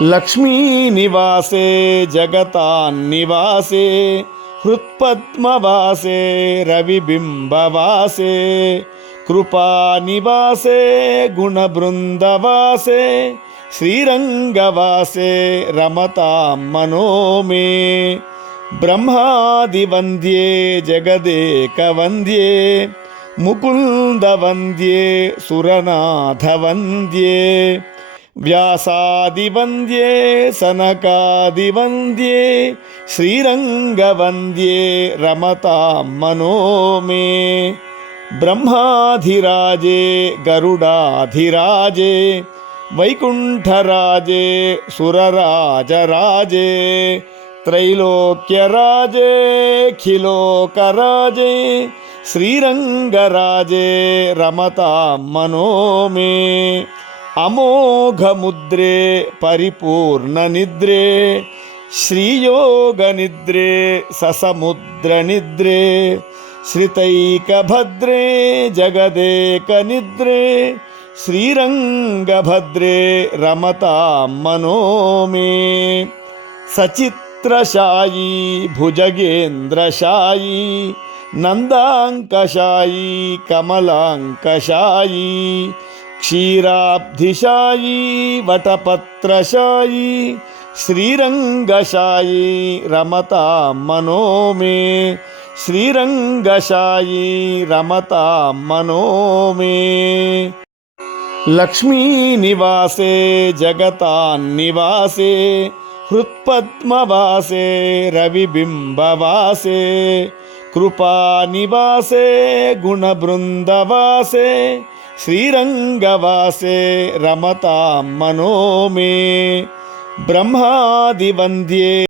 लक्ष्मीनिवासे जगतान्निवासे हृत्पद्मवासे रविबिम्बवासे कृपानिवासे गुणबृन्दवासे श्रीरङ्गवासे रमतां मनो मे ब्रह्मादिवन्द्ये जगदेकवन्द्ये मुकुन्दवन्द्ये सुरनाथवन्द्ये व्यासादिवन्द्ये, सनकादिवन्द्ये, श्रीरङ्गवन्द्ये, रमतां मनो मे ब्रह्माधिराजे, गरुडाधिराजे, वैकुण्ठराजे, सुरराजराजे, त्रैलोक्यराजे, खिलोकराजे, श्रीरङ्गराजे, रमतां मनो मे अमोघमुद्रे परिपूर्णनिद्रे श्रीयोगनिद्रे ससमुद्रनिद्रे श्रितैकभद्रे जगदेकनिद्रे श्रीरङ्गभद्रे रमतां मनो मे सचित्रशायी भुजगेन्द्रशायी नन्दाङ्कशायी कमलाङ्कशायी क्षीराब्धिशायी वटपत्रशायी श्रीरङ्गशायी रमतां मनो मे श्रीरङ्गशायी रमतां मनो मे लक्ष्मीनिवासे जगतान्निवासे हृत्पद्मवासे रविबिम्बवासे कृपानिवासे गुणबृन्दवासे श्रीरङ्गवासे रमतां मनो मे ब्रह्मादिवन्द्ये